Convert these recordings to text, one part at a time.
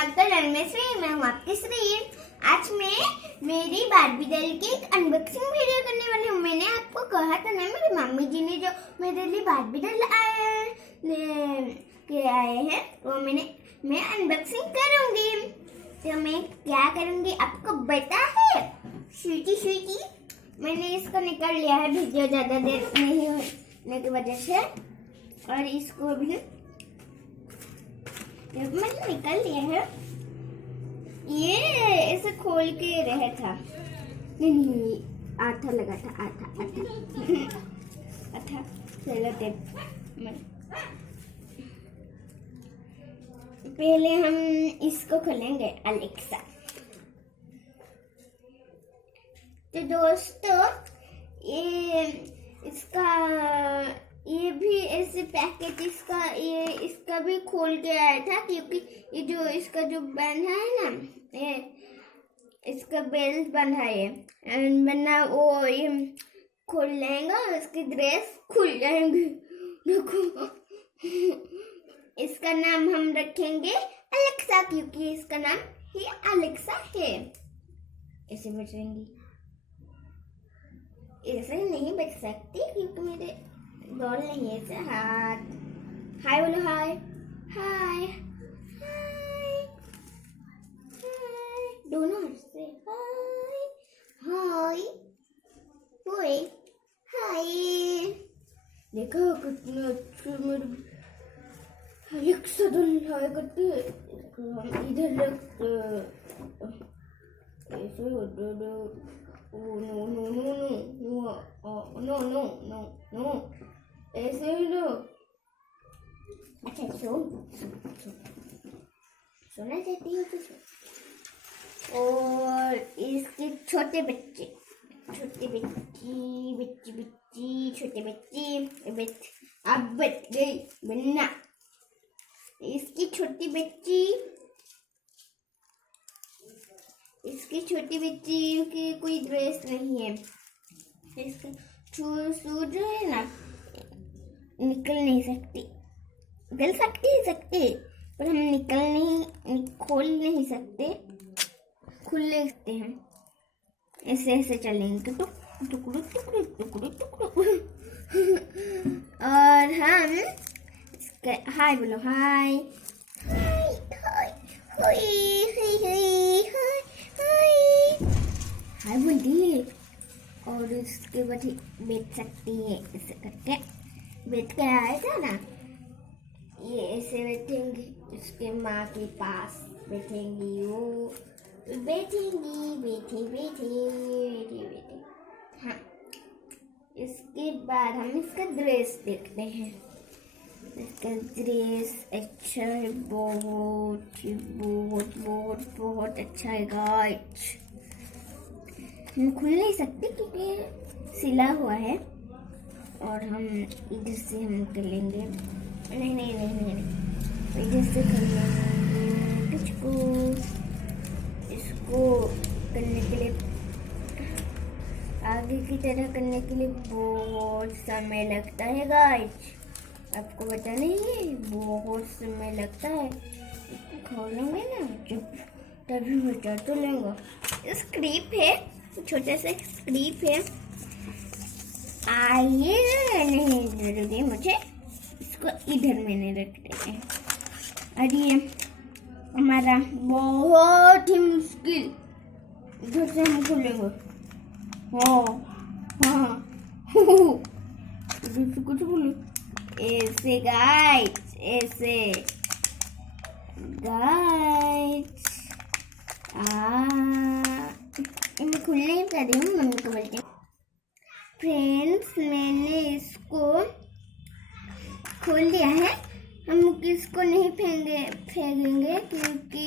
स्वागत है लर्नवithsree। मैं हूँ आपकी श्री। आज मैं मेरी बार्बी डॉल की एक अनबॉक्सिंग वीडियो करने वाली हूँ। मैंने आपको कहा था ना, मेरी मम्मी जी ने जो मेरे लिए बार्बी डॉल आए हैं वो मैं अनबॉक्सिंग करूंगी। तो मैं क्या करूंगी आपको पता है? स्वीटी मैंने इसको निकाल लिया है वीडियो ज्यादा देर नहीं होने की वजह से, और इसको भी मैंने निकाल लिया है। ये ऐसे खोल के रहा था, नहीं आथा लगा था, आथा चलो टेप। पहले हम इसको खोलेंगे, अलेक्सा। तो दोस्तों ये भी ऐसे पैकेट इसका भी खोल के आया था, क्योंकि ये जो इसका जो बंधा है ना, ये इसका बेल्ट बंधा है, वरना वो ये खोल लेंगे और इसकी ड्रेस खुल जाएंगी। देखो, इसका नाम हम रखेंगे अलेक्सा, क्योंकि इसका नाम ही अलेक्सा है। ऐसे बचेंगी, ऐसे नहीं बच सकती क्योंकि मेरे बॉल नहीं है। ऐसे हाथ, हाय बोलो, हाय हाय हाय हाय, दोनों हाथ से हाय हाय बोए हाय। देखो कितने अच्छे मेरे अलेक्सा डॉल हाय करते हैं। हम इधर रखते ऐसे होते दो। नो ऐसे ही लो। अच्छा सुना चाहती हो तो। और इसके छोटे बच्चे अब बच गई बनना। इसकी छोटी बच्ची की कोई ड्रेस नहीं है। इसके शूज जो है ना, निकल नहीं सकती, पर हम खोल नहीं सकते। खुले सकते हैं, ऐसे चलेंगे टुकड़े। और हम हाय बोलो, हाय हाय बोलती है। और इसके बाद बैठ सकती है, ऐसे करके बैठ के आया था ना, ये ऐसे बैठेंगी, इसके माँ के पास बैठेंगी। वो बैठे। हाँ, इसके बाद हम इसका ड्रेस देखते हैं। इसका ड्रेस अच्छा है, बहुत अच्छा है गाइस। हम खुल नहीं सकते क्योंकि सिला हुआ है, और हम इधर से हम कर लेंगे। नहीं, इधर से कर लेंगे इसको करने के लिए, आगे की तरह करने के लिए बहुत समय लगता है गाइस। आपको पता नहीं है, बहुत समय लगता है। खोलेंगे ना जब, तभी बचा तो लेंगे। स्क्रीप है, छोटा सा स्क्रीप है। आइए, नहीं जरूरी मुझे, इसको इधर मैंने रखते हैं। और ये हमारा बहुत ही मुश्किल, इधर से हम खोलेंगे। हाँ इधर से कुछ बोलो, ऐसे गाइस, ऐसे गाइस। मैं खुलने ही कर रही हूँ, मम्मी को बोलते हैं। फ्रेंड्स, मैंने इसको खोल दिया है। हम इसको नहीं फेंकेंगे क्योंकि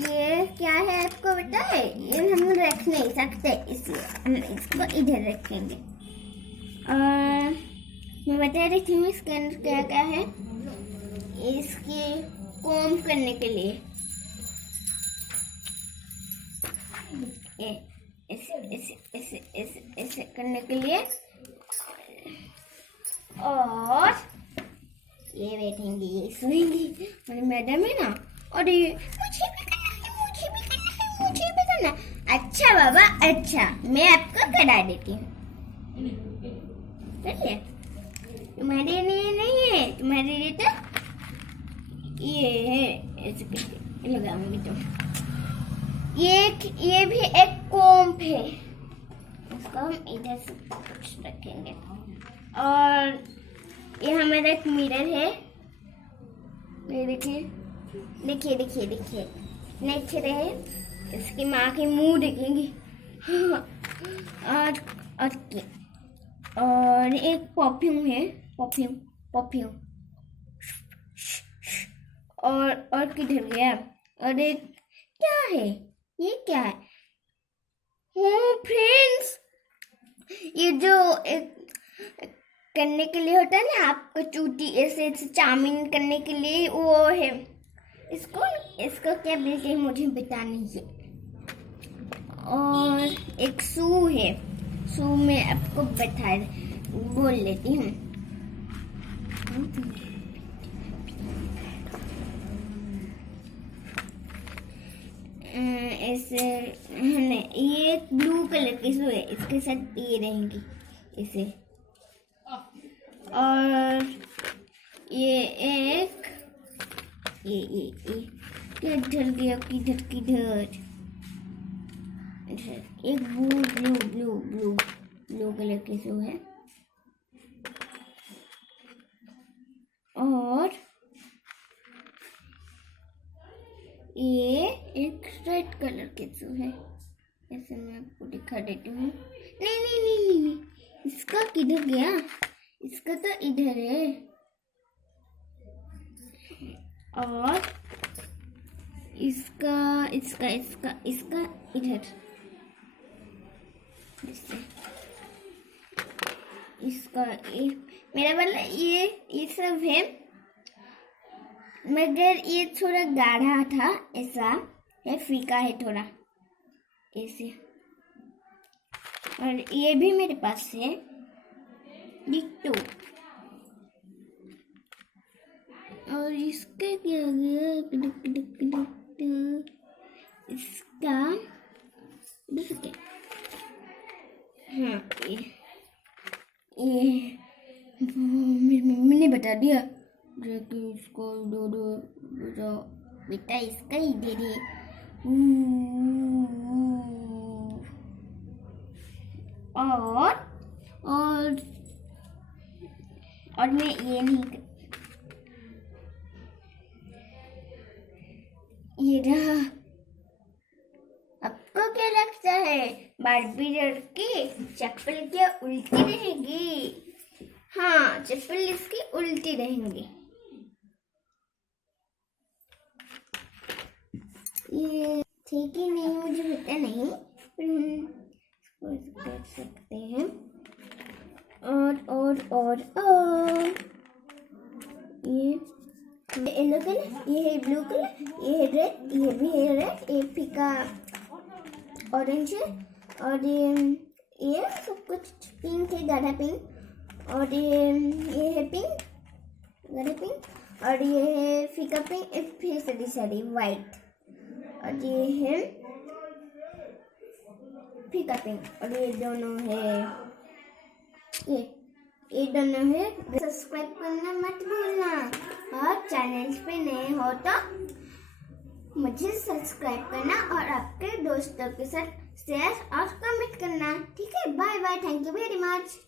ये क्या है आपको पता है? ये हम रख नहीं सकते, इसलिए हम इसको इधर रखेंगे। और मैं बता रही थी इसके अंदर क्या है। इसके कॉम्ब करने के लिए ऐसे करने के लिए, और ये बैठेंगी, ये सोएंगी। मैडम है ना, और ये मुझे ना। अच्छा बाबा अच्छा, मैं आपको करा देती हूँ। कर लिया? तुम्हारे लिए नहीं है, तुम्हारे लिए तो ये है, ऐसे करके लगाऊंगी। तो ये भी एक कोम्ब है, इसको हम इधर से कुछ रखेंगे। और ये हमारा एक मिरर है, ये देखिए देखिए देखिए देखिए, नेक्स्ट रहे इसकी माँ के मुंह देखेंगे। और एक परफ्यूम है, परफ्यूम परफ्यूम। और किधर गया? और एक क्या है, ये क्या है? फ्रेंड्स, ये जो एक करने के लिए होता है ना, आपको चूटी ऐसे चाउमीन करने के लिए, वो है। इसको क्या बोलते हैं मुझे बता नहीं। और एक शू है, शू में आपको बोल लेती हूँ। ऐसे ये ब्लू कलर की शू है, इसके साथ ये रहेंगी इसे। और ये एक ये किधर गया, किधर एक ब्लू कलर की शू है। और ये एक रेड कलर की शू है, ऐसे मैं आपको दिखा देती हूँ। नहीं, इसका किधर गया? इसका तो इधर है। और इसका इधर, इसका मेरा वाला ये सब है, मगर ये थोड़ा गाढ़ा था, ऐसा है, फीका है थोड़ा ऐसे। और ये भी मेरे पास है डिट्टो। और इसका क्या गया? इसका हाँ, ये मेरी मम्मी ने बता दिया कि इसको दो बेटा, इसका ही दे दे। और मैं ये नहीं कर, ये रहा। आपको क्या लगता है बार्बी लड़की चप्पल क्या उल्टी रहेगी? हाँ, चप्पल इसकी उल्टी रहेंगी। ये ठीक ही नहीं, मुझे पता नहीं, पर हम इसको कर सकते हैं। और ये येलो कलर, ये है ब्लू कलर, ये है रेड, ये भी है रेड, ये फीका ऑरेंज है। और ये सब कुछ पिंक है, गाढ़ा पिंक। और ये है पिंक, गाढ़ा पिंक। और ये है फीका पिंक, फिर सारी वाइट। और ये है फीका पिंक। और ये दोनों है, ये दोनों है। सब्सक्राइब करना मत भूलना, और चैनल पे नए हो तो मुझे सब्सक्राइब करना, और आपके दोस्तों के साथ शेयर और कमेंट करना। ठीक है, bye bye, thank you very much.